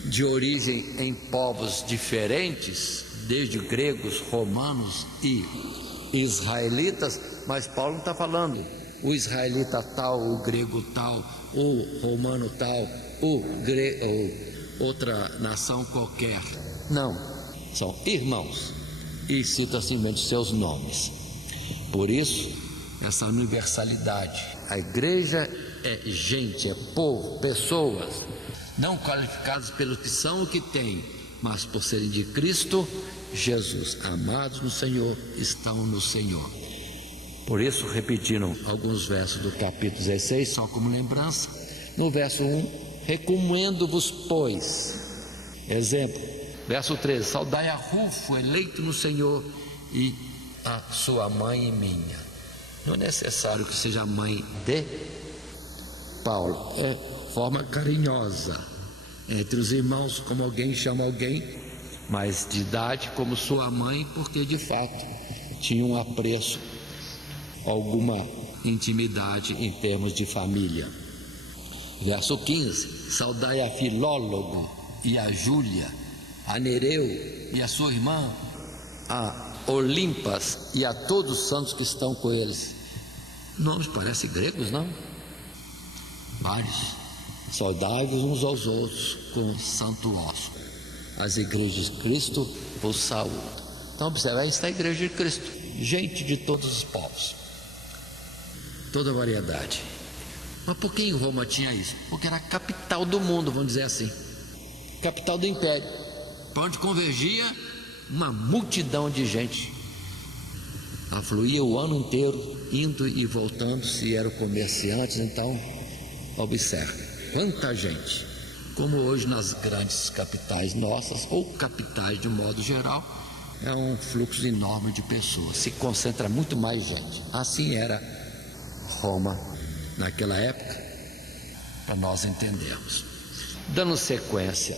de origem em povos diferentes, desde gregos, romanos e israelitas, mas Paulo não está falando o israelita tal, o grego tal, o romano tal, ou outra nação qualquer. Não, são irmãos, e cita simplesmente seus nomes. Por isso, essa universalidade. A igreja é gente, é povo, pessoas não qualificadas pelo que são o que têm, mas por serem de Cristo Jesus, amados no Senhor, estão no Senhor. Por isso, repetiram alguns versos do capítulo 16, só como lembrança. No verso 1, recomendo-vos, pois, exemplo, verso 13, saudai a Rufo, eleito no Senhor, e a sua mãe e minha. Não é necessário que seja mãe de Paulo, é forma carinhosa entre os irmãos, como alguém chama alguém, mas de idade como sua mãe, porque de fato tinha um apreço, alguma intimidade em termos de família. Verso 15, saudai a Filólogo e a Júlia, a Nereu e a sua irmã, a Olimpas e a todos os santos que estão com eles. Nomes parecem gregos, não? Vários. Saudai-vos uns aos outros com santo ósculo. As igrejas de Cristo vos saúdam. Então observe, aí está a igreja de Cristo, gente de todos os povos, toda variedade. Mas por que em Roma tinha isso? Porque era a capital do mundo, vamos dizer assim, capital do império, para onde convergia uma multidão de gente, afluía o ano inteiro, indo e voltando, se eram comerciantes. Então observe, quanta gente, como hoje nas grandes capitais nossas, ou capitais de um modo geral, é um fluxo enorme de pessoas, se concentra muito mais gente. Assim era Roma naquela época, para nós entendermos. Dando sequência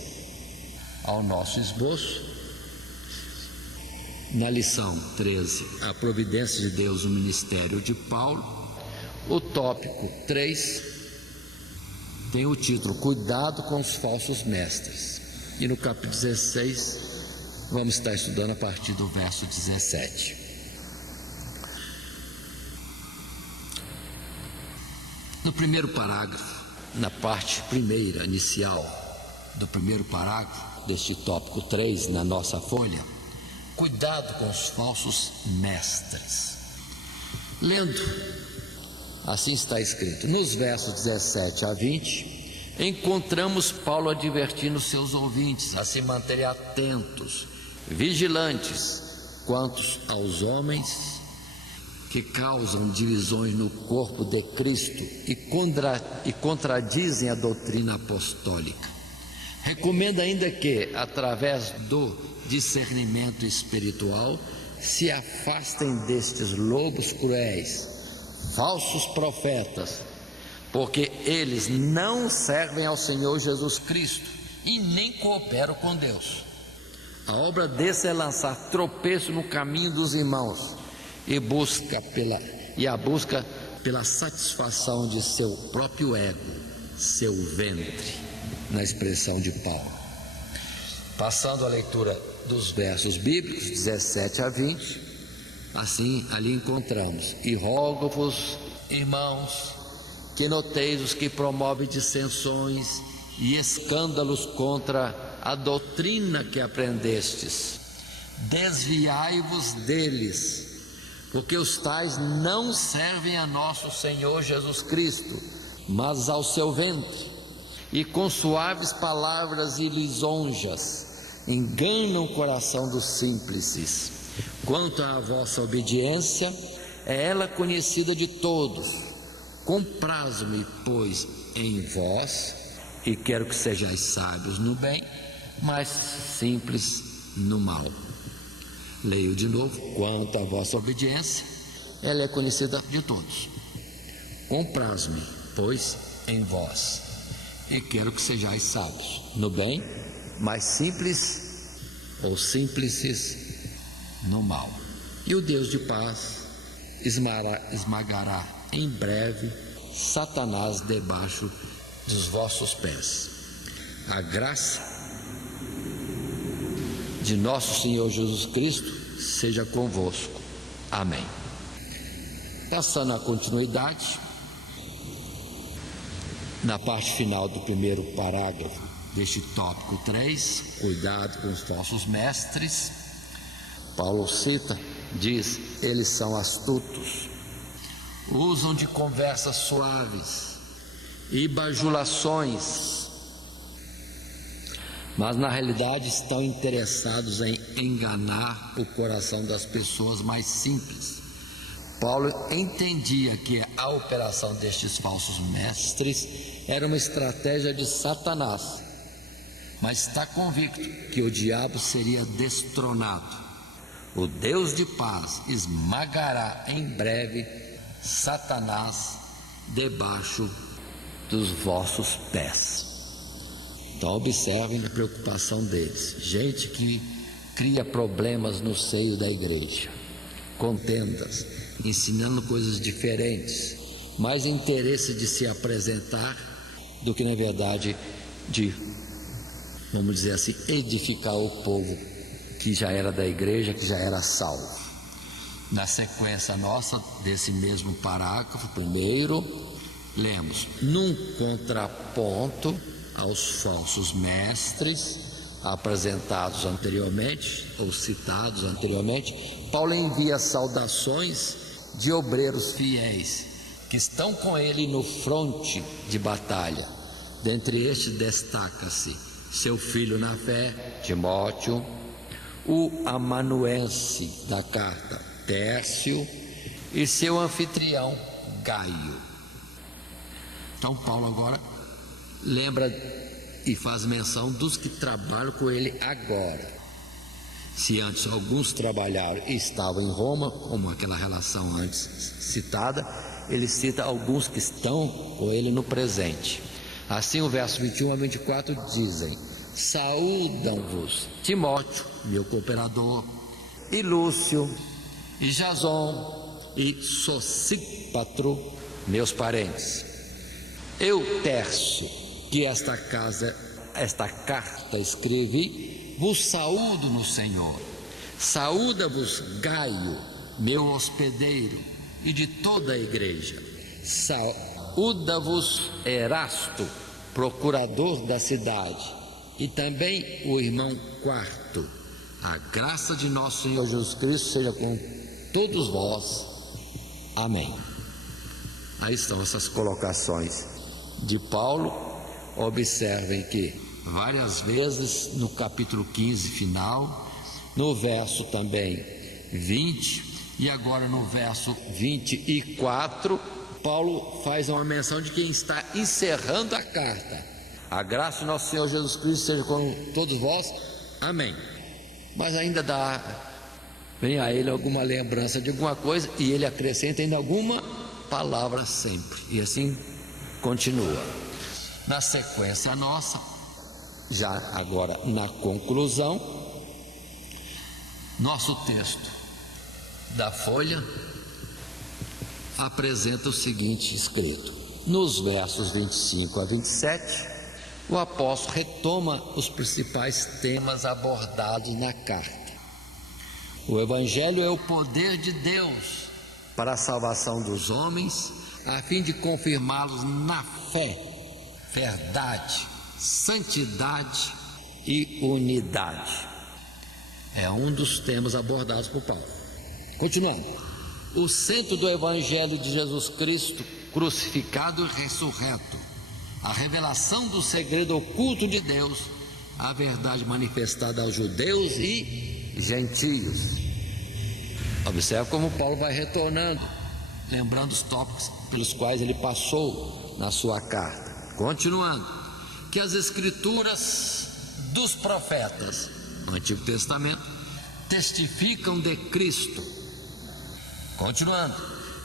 ao nosso esboço, na lição 13, a providência de Deus no ministério de Paulo, o tópico 3 tem o título Cuidado com os falsos mestres, e no capítulo 16 vamos estar estudando a partir do verso 17. No primeiro parágrafo, na parte primeira, inicial do primeiro parágrafo deste tópico 3 na nossa folha, cuidado com os falsos mestres. Lendo, assim está escrito, nos versos 17 a 20, encontramos Paulo advertindo seus ouvintes a se manterem atentos, vigilantes, quanto aos homens que causam divisões no corpo de Cristo e contradizem a doutrina apostólica. Recomenda ainda que, através do discernimento espiritual, se afastem destes lobos cruéis, falsos profetas, porque eles não servem ao Senhor Jesus Cristo e nem cooperam com Deus. A obra desse é lançar tropeço no caminho dos irmãos e a busca pela satisfação de seu próprio ego, seu ventre, na expressão de Paulo. Passando a leitura dos versos bíblicos 17 a 20, assim ali encontramos: e rogo-vos, irmãos, que noteis os que promovem dissensões e escândalos contra a doutrina que aprendestes. Desviai-vos deles, porque os tais não servem a nosso Senhor Jesus Cristo, mas ao seu ventre, e com suaves palavras e lisonjas enganam o coração dos simples. Quanto à vossa obediência, é ela conhecida de todos. Compraz-me, pois, em vós, e quero que sejais sábios no bem, mas simples no mal. Leio de novo: quanto à vossa obediência, ela é conhecida de todos. Compraz-me, pois, em vós, e quero que sejais sábios no bem, mas simples ou simples no mal. E o Deus de paz esmagará em breve Satanás debaixo dos vossos pés. A graça de nosso Senhor Jesus Cristo seja convosco. Amém. Passando a continuidade, na parte final do primeiro parágrafo deste tópico 3, cuidado com os falsos mestres, Paulo cita, diz: eles são astutos, usam de conversas suaves e bajulações, mas na realidade estão interessados em enganar o coração das pessoas mais simples. Paulo entendia que a operação destes falsos mestres era uma estratégia de Satanás, mas está convicto que o diabo seria destronado. O Deus de paz esmagará em breve Satanás debaixo dos vossos pés. Então observem a preocupação deles. Gente que cria problemas no seio da igreja, contendas, ensinando coisas diferentes, mais interesse de se apresentar do que na verdade de, vamos dizer assim, edificar o povo que já era da igreja, que já era salvo. Na sequência nossa desse mesmo parágrafo primeiro, lemos: num contraponto aos falsos mestres apresentados anteriormente, ou citados anteriormente, Paulo envia saudações de obreiros fiéis que estão com ele no fronte de batalha. Dentre estes destaca-se seu filho na fé, Timóteo, o amanuense da carta, Tércio, e seu anfitrião, Gaio. Então Paulo agora lembra e faz menção dos que trabalham com ele agora. Se antes alguns trabalharam e estavam em Roma, como aquela relação antes citada, ele cita alguns que estão com ele no presente. Assim o verso 21 a 24 dizem: saúdam-vos Timóteo, meu cooperador, e Lúcio, e Jason, e Sosípatro, meus parentes. Eu, Tércio, que esta carta escrevi, vos saúdo no Senhor. Saúda-vos Gaio, meu hospedeiro, e de toda a igreja. Saúda-vos Erasto, procurador da cidade, e também o irmão Quarto. A graça de nosso Senhor Jesus Cristo seja com todos vós. Amém. Aí estão essas colocações de Paulo. Observem que várias vezes no capítulo 15 final, no verso também 20 e agora no verso 24, Paulo faz uma menção de quem está encerrando a carta. A graça do nosso Senhor Jesus Cristo seja com todos vós. Amém. Mas ainda vem a ele alguma lembrança de alguma coisa e ele acrescenta ainda alguma palavra sempre. E assim continua. Na sequência nossa, já agora na conclusão, nosso texto da folha apresenta o seguinte escrito: nos versos 25 a 27, o apóstolo retoma os principais temas abordados na carta. O Evangelho é o poder de Deus para a salvação dos homens, a fim de confirmá-los na fé, verdade, santidade e unidade. É um dos temas abordados por Paulo. Continuando. O centro do Evangelho de Jesus Cristo, crucificado e ressurreto, a revelação do segredo oculto de Deus, a verdade manifestada aos judeus e gentios. Observe como Paulo vai retornando, lembrando os tópicos pelos quais ele passou na sua carta. Continuando, que as escrituras dos profetas, no Antigo Testamento, testificam de Cristo. Continuando,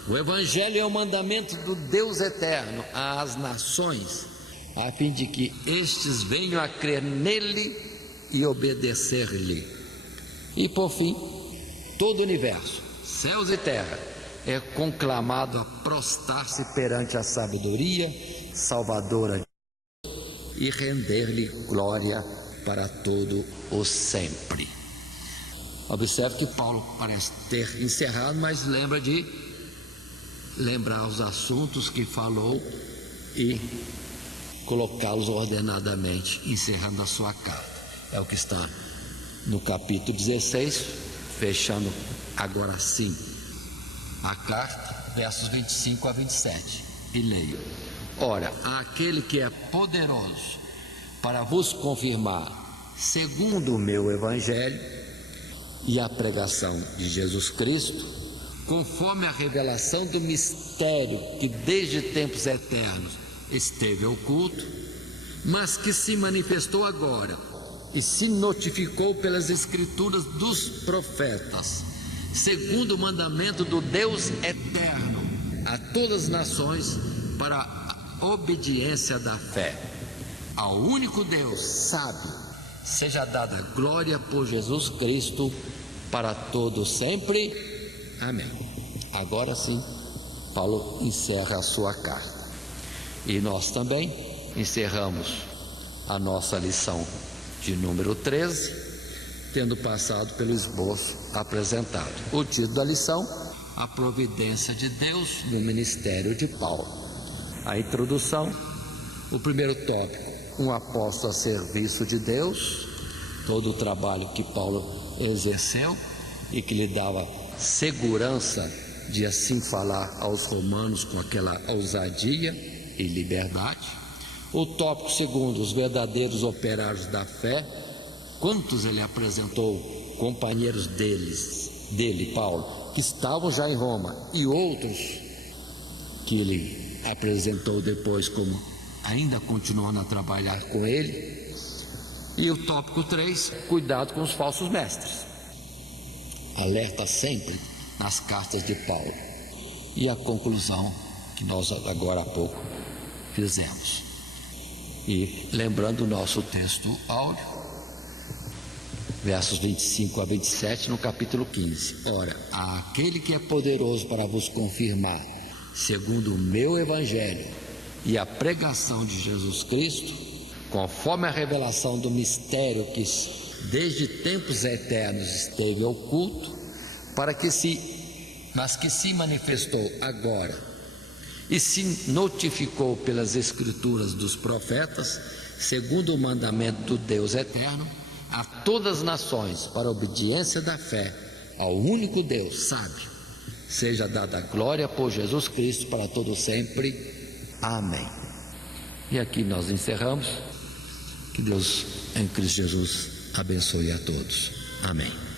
o Evangelho é o mandamento do Deus eterno às nações, a fim de que estes venham a crer nele e obedecer-lhe. E por fim, todo o universo, céus e terra, é conclamado a prostrar-se perante a sabedoria salvadora de Deus e render-lhe glória para todo o sempre. Observe que Paulo parece ter encerrado, mas lembra de lembrar os assuntos que falou e colocá-los ordenadamente, encerrando a sua carta. É o que está no capítulo 16, fechando agora sim a carta, versos 25 a 27. E leio: ora, aquele que é poderoso para vos confirmar, segundo o meu Evangelho e a pregação de Jesus Cristo, conforme a revelação do mistério que desde tempos eternos esteve oculto, mas que se manifestou agora e se notificou pelas escrituras dos profetas, segundo o mandamento do Deus eterno, a todas as nações para a obediência da fé. Ao único Deus sábio seja dada glória por Jesus Cristo para todos sempre. Amém. Agora sim, Paulo encerra a sua carta. E nós também encerramos a nossa lição de número 13, tendo passado pelo esboço apresentado. O título da lição: a providência de Deus no ministério de Paulo. A introdução, o primeiro tópico: um apóstolo a serviço de Deus, todo o trabalho que Paulo exerceu e que lhe dava segurança de assim falar aos romanos com aquela ousadia e liberdade. O tópico segundo: os verdadeiros operários da fé. Quantos ele apresentou companheiros dele, Paulo, que estavam já em Roma, e outros que ele apresentou depois como ainda continuando a trabalhar com ele. E o tópico 3, cuidado com os falsos mestres. Alerta sempre nas cartas de Paulo. E a conclusão que nós agora há pouco fizemos. E lembrando o nosso texto áudio, versos 25 a 27 no capítulo 15. Ora, aquele que é poderoso para vos confirmar, segundo o meu Evangelho e a pregação de Jesus Cristo, conforme a revelação do mistério que desde tempos eternos esteve oculto, mas que se manifestou agora e se notificou pelas escrituras dos profetas, segundo o mandamento do Deus eterno, a todas as nações para a obediência da fé ao único Deus sábio, seja dada glória por Jesus Cristo para todo sempre. Amém. E aqui nós encerramos. Que Deus em Cristo Jesus abençoe a todos. Amém.